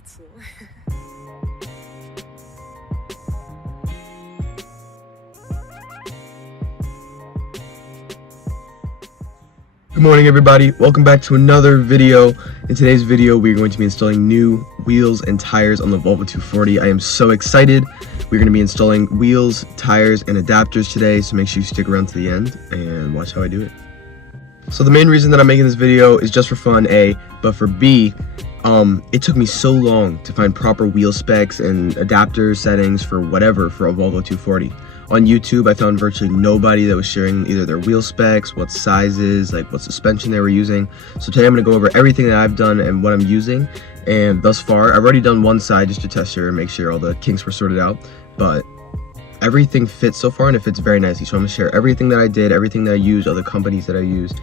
列を。Good morning everybody, welcome back to another video. In today's video we're going to be installing new wheels and tires on the Volvo 240. I am so excited. We're going to be installing wheels, tires, and adapters today, so make sure you stick around to the end and watch how I do it. So the main reason that I'm making this video is just for fun, A, but for B, it took me so long to find proper wheel specs and adapter settings for whatever for a Volvo 240. On YouTube, I found virtually nobody that was sharing either their wheel specs, what sizes, like what suspension they were using. So today I'm going to go over everything that I've done and what I'm using. And thus far, I've already done one side just to test her and make sure all the kinks were sorted out. But everything fits so far and it fits very nicely. So I'm going to share everything that I did, everything that I used, other companies that I used,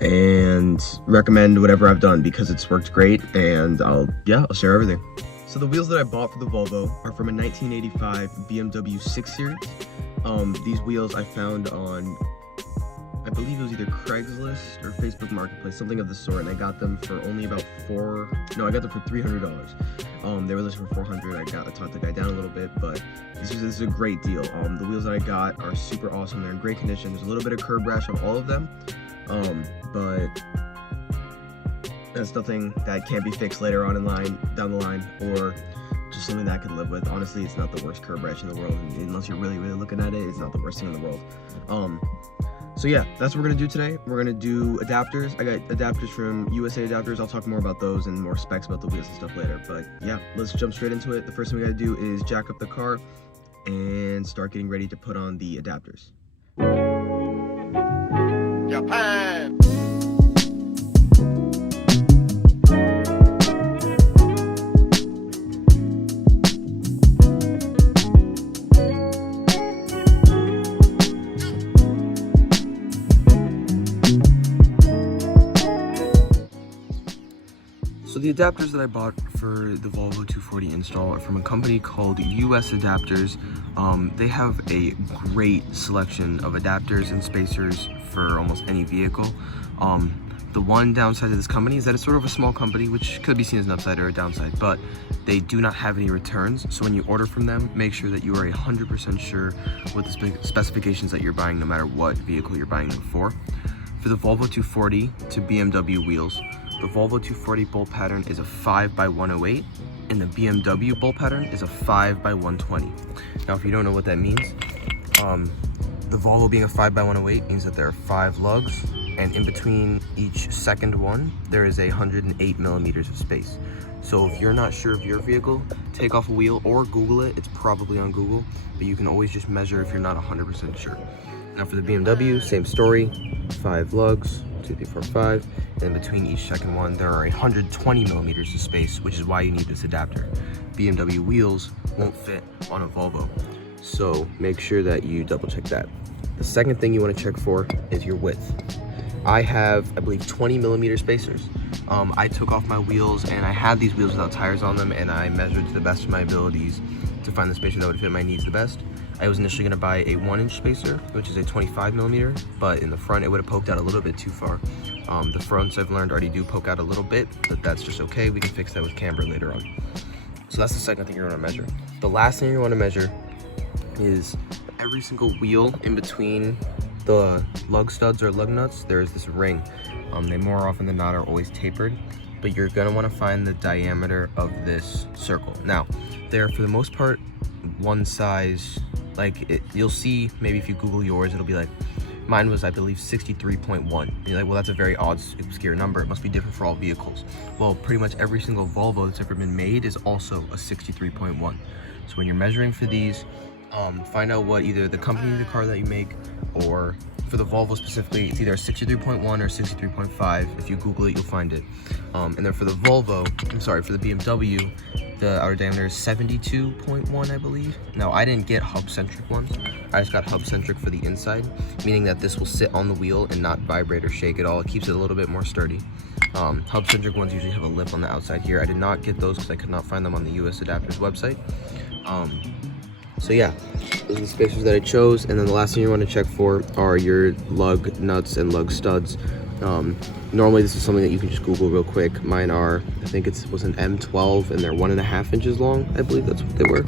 and recommend whatever I've done because it's worked great. And I'll share everything. So the wheels that I bought for the Volvo are from a 1985 BMW 6 Series. These wheels I found on, I believe it was either Craigslist or Facebook Marketplace, something of the sort, and I got them for only about I got them for $300. They were listed for $400. I talked the guy down a little bit, but this is a great deal. The wheels that I got are super awesome. They're in great condition. There's a little bit of curb rash on all of them, but that's nothing that can't be fixed later on down the line, or just something that I can live with. Honestly, it's not the worst curb rash in the world, unless you're really looking at it. It's not the worst thing in the world. So yeah, that's what we're gonna do today. We're gonna do adapters. I got adapters from USA Adapters. I'll talk more about those and more specs about the wheels and stuff later. But yeah, let's jump straight into it. The first thing we gotta do is jack up the car and start getting ready to put on the adapters. Japan. So the adapters that I bought for the Volvo 240 install are from a company called US Adapters. They have a great selection of adapters and spacers for almost any vehicle. The one downside to this company is that it's sort of a small company, which could be seen as an upside or a downside, but they do not have any returns. So when you order from them, make sure that you are 100% sure with the specifications that you're buying, no matter what vehicle you're buying them for. For the Volvo 240 to BMW Wheels, the Volvo 240 bolt pattern is a 5x108, and the BMW bolt pattern is a 5x120. Now, if you don't know what that means, the Volvo being a 5x108 means that there are 5 lugs, and in between each second one, there is 108 millimeters of space. So if you're not sure of your vehicle, take off a wheel or Google it. It's probably on Google, but you can always just measure if you're not 100% sure. Now for the BMW, same story, 5 lugs, 2, 3, 4, 5, and between each second one there are 120 millimeters of space, which is why you need this adapter. BMW wheels won't fit on a Volvo, so make sure that you double check that. The second thing you want to check for is your width. I have, I believe, 20 millimeter spacers. I took off my wheels and I had these wheels without tires on them, and I measured to the best of my abilities to find the spacer that would fit my needs the best. I was initially going to buy a 1-inch spacer, which is a 25 millimeter, but in the front it would have poked out a little bit too far. The fronts, I've learned, already do poke out a little bit, but that's just okay. We can fix that with camber later on. So that's the second thing you're going to measure. The last thing you want to measure is every single wheel in between the lug studs or lug nuts. There is this ring. They more often than not are always tapered, but you're going to want to find the diameter of this circle. Now, they're for the most part one size. You'll see, maybe if you Google yours, it'll be like, mine was, I believe, 63.1. And you're like, well, that's a very odd, obscure number. It must be different for all vehicles. Well, pretty much every single Volvo that's ever been made is also a 63.1. So when you're measuring for these, find out what either the company of the car that you make, or for the Volvo specifically, it's either 63.1 or 63.5. If you Google it, you'll find it. And then for the for the BMW, the outer diameter is 72.1, I believe. Now, I didn't get hub-centric ones. I just got hub-centric for the inside, meaning that this will sit on the wheel and not vibrate or shake at all. It keeps it a little bit more sturdy. Hub-centric ones usually have a lip on the outside here. I did not get those because I could not find them on the US Adapters website. So yeah, those are the spacers that I chose. And then the last thing you want to check for are your lug nuts and lug studs. Normally this is something that you can just Google real quick. Mine are, I think it was an M12 and they're 1.5 inches long. I believe that's what they were.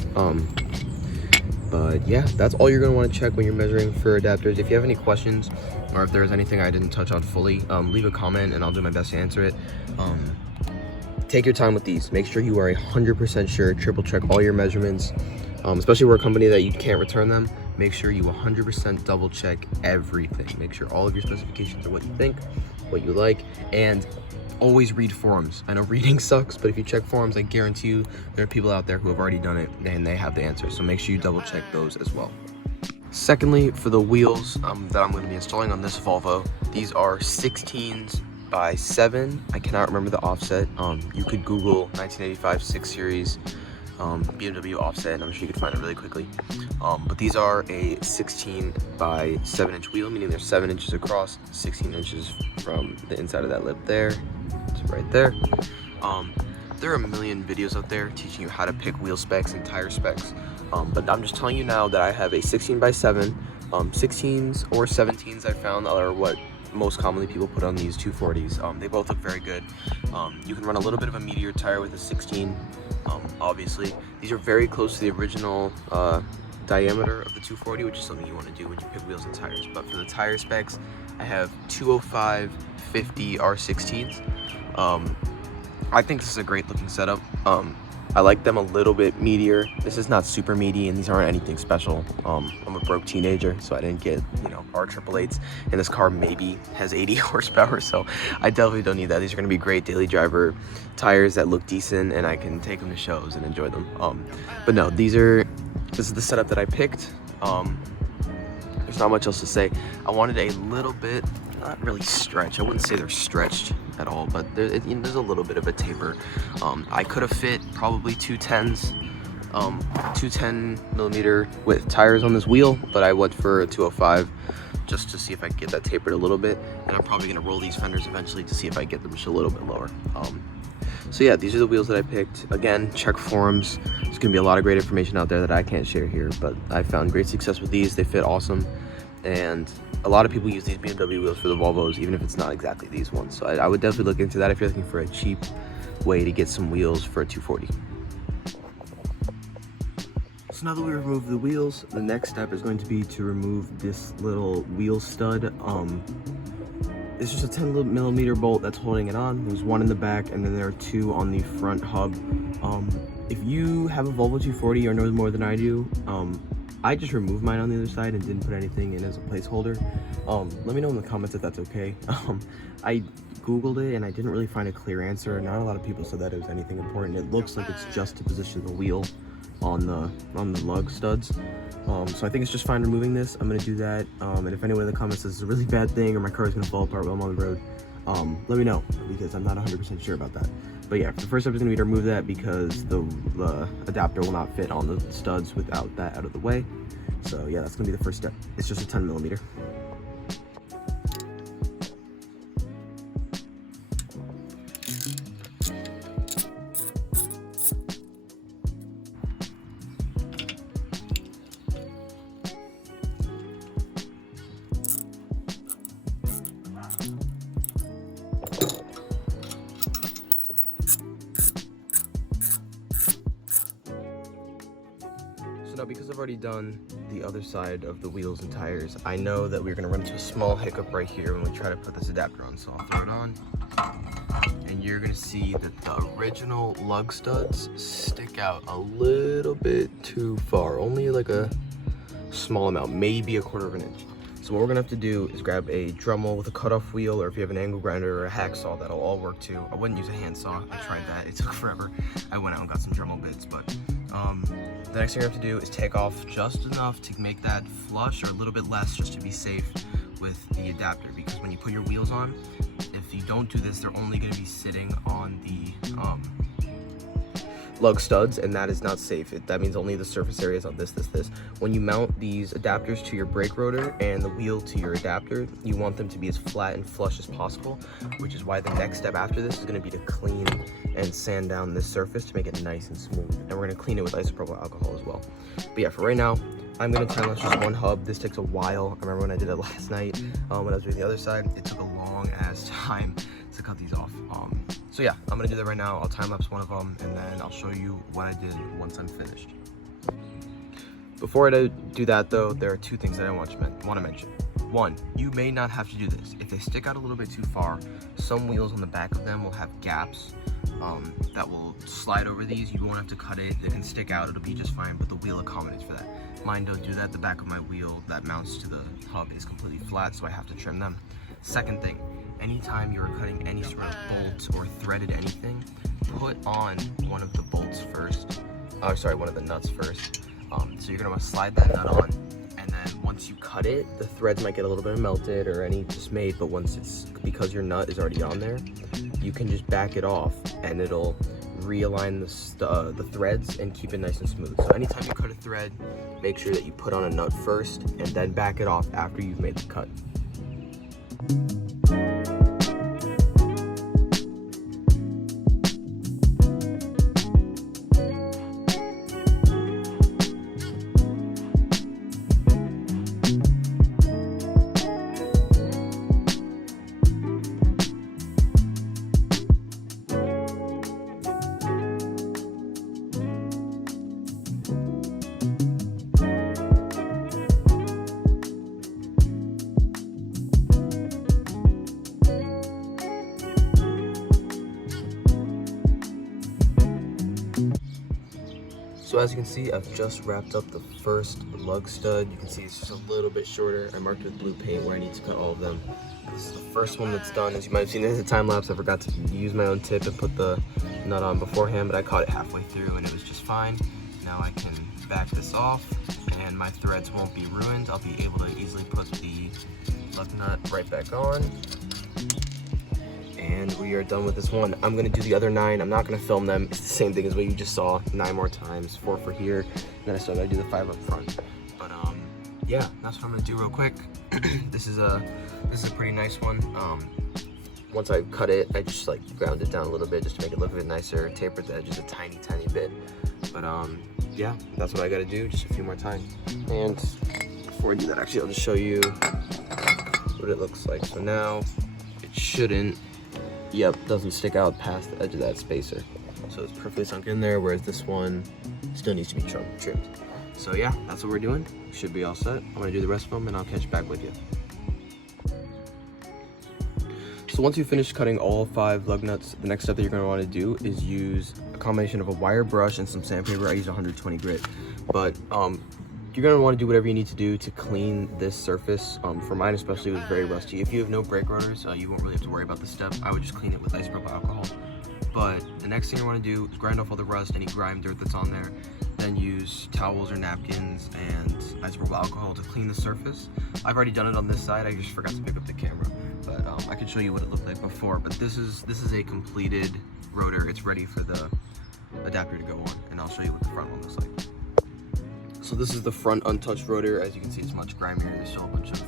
But yeah, that's all you're gonna want to check when you're measuring for adapters. If you have any questions or if there's anything I didn't touch on fully, leave a comment and I'll do my best to answer it. Take your time with these. Make sure you are 100% sure, triple check all your measurements, especially we're a company that you can't return them. Make sure you 100% double check everything. Make sure all of your specifications are what you think, what you like, and always read forums. I know reading sucks, but if you check forums, I guarantee you there are people out there who have already done it and they have the answers. So make sure you double check those as well. Secondly, for the wheels that I'm going to be installing on this Volvo, these are 16s by 7. I cannot remember the offset. You could Google 1985 6 Series BMW offset, and I'm sure you could find it really quickly. But these are a 16 by 7 inch wheel, meaning they're 7 inches across, 16 inches from the inside of that lip there to right there. There are a million videos out there teaching you how to pick wheel specs and tire specs, but I'm just telling you now that I have a 16 by 7. 16s or 17s I found are what most commonly people put on these 240s. They both look very good. You can run a little bit of a meteor tire with a 16. Obviously, these are very close to the original diameter of the 240, which is something you want to do when you pick wheels and tires. But for the tire specs, I have 205 50 R16s. I think this is a great looking setup. I like them a little bit meatier. This is not super meaty, and these aren't anything special. I'm a broke teenager, so I didn't get, R888s, and this car maybe has 80 horsepower, so I definitely don't need that. These are gonna be great daily driver tires that look decent, and I can take them to shows and enjoy them. But no, this is the setup that I picked. There's not much else to say. I wanted a little bit, not really stretch. I wouldn't say they're stretched at all, but there's a little bit of a taper. I could have fit probably two 10 millimeter width tires on this wheel, but I went for a 205 just to see if I could get that tapered a little bit. And I'm probably gonna roll these fenders eventually to see if I get them just a little bit lower. So yeah, these are the wheels that I picked. Again, check forums. There's gonna be a lot of great information out there that I can't share here, but I found great success with these. They fit awesome, and a lot of people use these BMW wheels for the Volvos, even if it's not exactly these ones. So I would definitely look into that if you're looking for a cheap way to get some wheels for a 240. So now that we removed the wheels, the next step is going to be to remove this little wheel stud. It's just a 10 millimeter bolt that's holding it on. There's one in the back, and then there are two on the front hub. If you have a Volvo 240 or know more than I do, I just removed mine on the other side and didn't put anything in as a placeholder. Let me know in the comments if that's okay. I Googled it and I didn't really find a clear answer. Not a lot of people said that it was anything important. It looks like it's just to position the wheel on the lug studs. So I think it's just fine removing this. I'm gonna do that. And if anyone in the comments says it's a really bad thing or my car is gonna fall apart while I'm on the road, let me know, because I'm not 100% sure about that. But yeah, the first step is gonna be to remove that because the adapter will not fit on the studs without that out of the way. So yeah, that's gonna be the first step. It's just a 10 millimeter. Now, because I've already done the other side of the wheels and tires, I know that we're gonna run into a small hiccup right here when we try to put this adapter on. So I'll throw it on, and you're gonna see that the original lug studs stick out a little bit too far, only like a small amount, maybe a 1/4 of an inch. So what we're gonna have to do is grab a Dremel with a cutoff wheel, or if you have an angle grinder or a hacksaw, that'll all work too. I wouldn't use a handsaw. I tried that, it took forever. I went out and got some Dremel bits, but the next thing you have to do is take off just enough to make that flush, or a little bit less, just to be safe with the adapter. Because when you put your wheels on, if you don't do this, they're only going to be sitting on the lug studs, and that is not safe. That means only the surface areas on this. When you mount these adapters to your brake rotor and the wheel to your adapter, you want them to be as flat and flush as possible, which is why the next step after this is going to be to clean and sand down this surface to make it nice and smooth. And we're going to clean it with isopropyl alcohol as well. But yeah, for right now, I'm gonna time lapse just one hub. This takes a while. I remember when I did it last night when I was doing the other side. It took a long ass time to cut these off. So yeah, I'm gonna do that right now. I'll time lapse one of them and then I'll show you what I did once I'm finished. Before I do that though, there are two things that I want to mention. One, you may not have to do this. If they stick out a little bit too far, some wheels on the back of them will have gaps that will slide over these. You won't have to cut it. They can stick out, it'll be just fine, but the wheel accommodates for that. Mine don't do that. The back of my wheel that mounts to the hub is completely flat, so I have to trim them. Second thing, anytime you're cutting any sort of bolts or threaded anything, put on one of the bolts first. One of the nuts first. So you're gonna want to slide that nut on, and then once you cut it, the threads might get a little bit melted or any dismayed, but because your nut is already on there, you can just back it off and it'll realign the threads and keep it nice and smooth. So anytime you cut a thread, make sure that you put on a nut first and then back it off after you've made the cut. So as you can see, I've just wrapped up the first lug stud. You can see it's just a little bit shorter. I marked with blue paint where I need to cut all of them. This is the first one that's done. As you might have seen in the time lapse, I forgot to use my own tip and put the nut on beforehand, but I caught it halfway through and it was just fine. Now I can back this off and my threads won't be ruined. I'll be able to easily put the lug nut right back on. And we are done with this one. I'm gonna do the other 9. I'm not gonna film them. It's the same thing as what you just saw. 9 more times, 4 for here. And then I still gotta do the 5 up front. But yeah, that's what I'm gonna do real quick. This is a pretty nice one. Once I cut it, I just like ground it down a little bit just to make it look a bit nicer. Tapered the edges a tiny bit. But yeah, that's what I gotta do. Just a few more times. And before I do that, actually, I'll just show you what it looks like. So now it shouldn't. Yep, doesn't stick out past the edge of that spacer. So it's perfectly sunk in there, whereas this one still needs to be trimmed. So yeah, that's what we're doing. Should be all set. I'm gonna do the rest of them and I'll catch back with you. So once you finish cutting all 5 lug nuts, the next step that you're gonna wanna do is use a combination of a wire brush and some sandpaper. I use 120 grit, but you're gonna wanna do whatever you need to do to clean this surface. For mine especially, it was very rusty. If you have no brake rotors, you won't really have to worry about this step. I would just clean it with isopropyl alcohol. But the next thing you wanna do is grind off all the rust, any grime, dirt that's on there, then use towels or napkins and isopropyl alcohol to clean the surface. I've already done it on this side, I just forgot to pick up the camera. But I can show you what it looked like before, but this is a completed rotor. It's ready for the adapter to go on, and I'll show you what the front one looks like. So this is the front untouched rotor. As you can see, it's much grimier. There's still a bunch of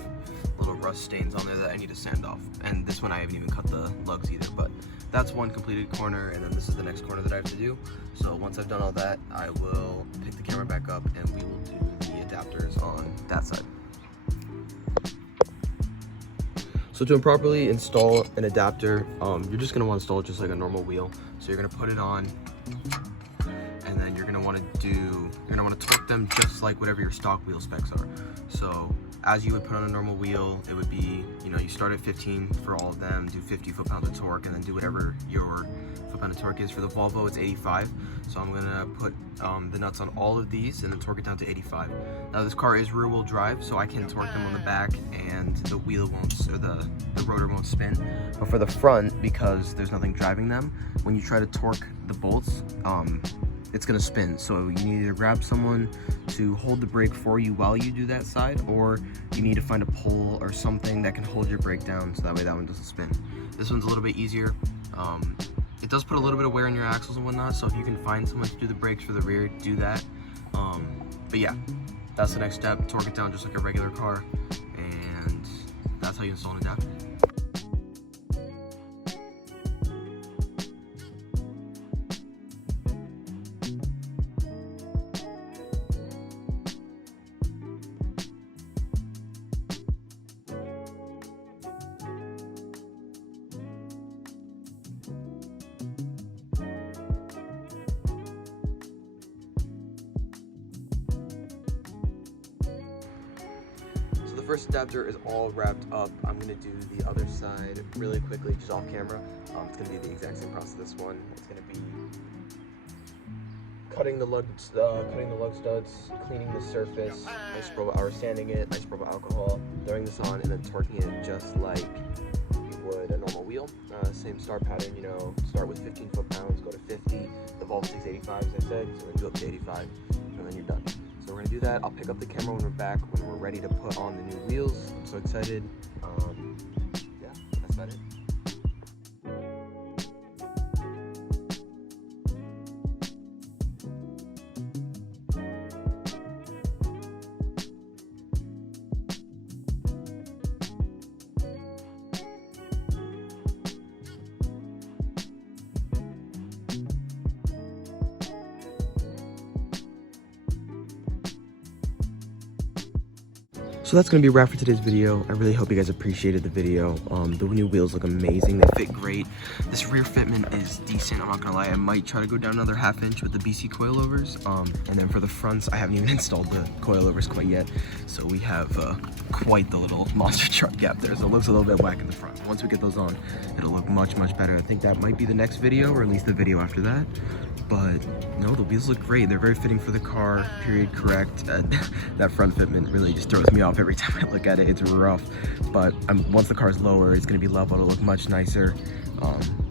little rust stains on there that I need to sand off. And this one I haven't even cut the lugs either, but that's one completed corner, and then this is the next corner that I have to do. So once I've done all that, I will pick the camera back up and we will do the adapters on that side. So to properly install an adapter, you're just gonna wanna install it just like a normal wheel. So you're gonna put it on, and then you're gonna wanna torque them just like whatever your stock wheel specs are. So as you would put on a normal wheel, it would be, you start at 15 for all of them, do 50 foot-pounds of torque, and then do whatever your foot-pound of torque is. For the Volvo, it's 85. So I'm gonna put the nuts on all of these and then torque it down to 85. Now this car is rear-wheel drive, so I can torque them on the back and the wheel won't, or the rotor won't spin. But for the front, because there's nothing driving them, when you try to torque the bolts, it's gonna spin. So you need to either grab someone to hold the brake for you while you do that side, or you need to find a pole or something that can hold your brake down so that way that one doesn't spin. This one's a little bit easier. It does put a little bit of wear on your axles and whatnot, so if you can find someone to do the brakes for the rear, do that. But yeah, that's the next step. Torque it down just like a regular car, and that's how you install an adapter. first adapter is all wrapped up. I'm gonna do the other side really quickly, just off camera. It's gonna be the exact same process this one. It's gonna be cutting the lug studs, cleaning the surface, sanding it, nice proper alcohol, throwing this on, and then torquing it just like you would a normal wheel. Same start pattern, you know, start with 15 foot-pounds, go to 50. The Volvo 685, as I said, so we're gonna do up to 85, and then you're done. So we're gonna do that. I'll pick up the camera when we're back, when we're ready to put on the new wheels. I'm so excited. Yeah, that's about it. So that's going to be a wrap for today's video. I really hope you guys appreciated the video. The new wheels look amazing. They fit great. This rear fitment is decent. I'm not going to lie. I might try to go down another ½ inch with the BC coilovers. And then for the fronts, I haven't even installed the coilovers quite yet. So we have quite the little monster truck gap there. So it looks a little bit whack in the front. Once we get those on, it'll look much, much better. I think that might be the next video, or at least the video after that. But no, the wheels look great. They're very fitting for the car, period, correct. That front fitment really just throws me off every time I look at it. It's rough, but once the car's lower, it's gonna be level. It'll look much nicer.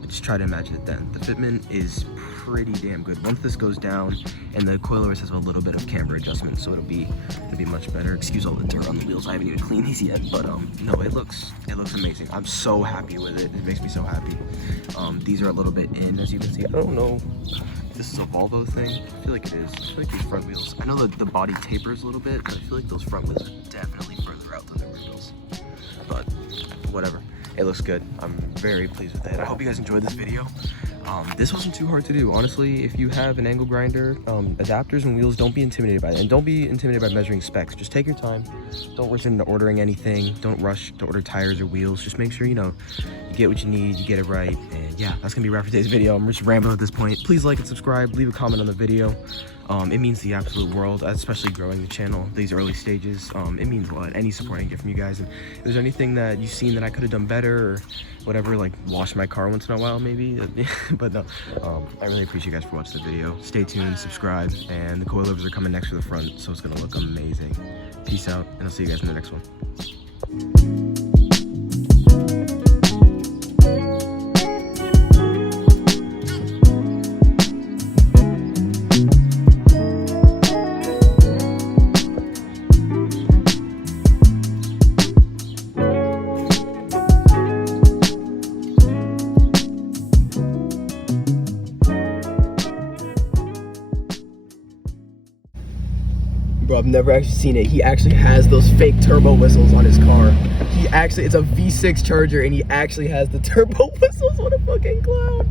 Just try to imagine it then. The fitment is pretty damn good. Once this goes down, and the coilovers has a little bit of camber adjustment, so it'll be much better. Excuse all the dirt on the wheels. I haven't even cleaned these yet, but no, it looks amazing. I'm so happy with it. It makes me so happy. These are a little bit in, as you can see. I don't know if this is a Volvo thing. I feel like it is. I feel like these front wheels, I know that the body tapers a little bit, but I feel like those front wheels are definitely further out than the rear wheels. But whatever. It looks good. I'm very pleased with it. I hope you guys enjoyed this video. This wasn't too hard to do. Honestly, if you have an angle grinder, adapters and wheels, don't be intimidated by it. And don't be intimidated by measuring specs. Just take your time. Don't rush into ordering anything. Don't rush to order tires or wheels. Just make sure, you know, you get what you need, you get it right. And yeah, that's gonna be a wrap for today's video. I'm just rambling at this point. Please like and subscribe. Leave a comment on the video. It means the absolute world, especially growing the channel, these early stages. It means a lot. Any support I can get from you guys. And if there's anything that you've seen that I could have done better or whatever, like wash my car once in a while maybe. But no, I really appreciate you guys for watching the video. Stay tuned, subscribe, and the coilovers are coming next for the front, so it's gonna look amazing. Peace out, and I'll see you guys in the next one. Bro, I've never actually seen it. He actually has those fake turbo whistles on his car. It's a V6 Charger, and he actually has the turbo whistles. What a fucking clown.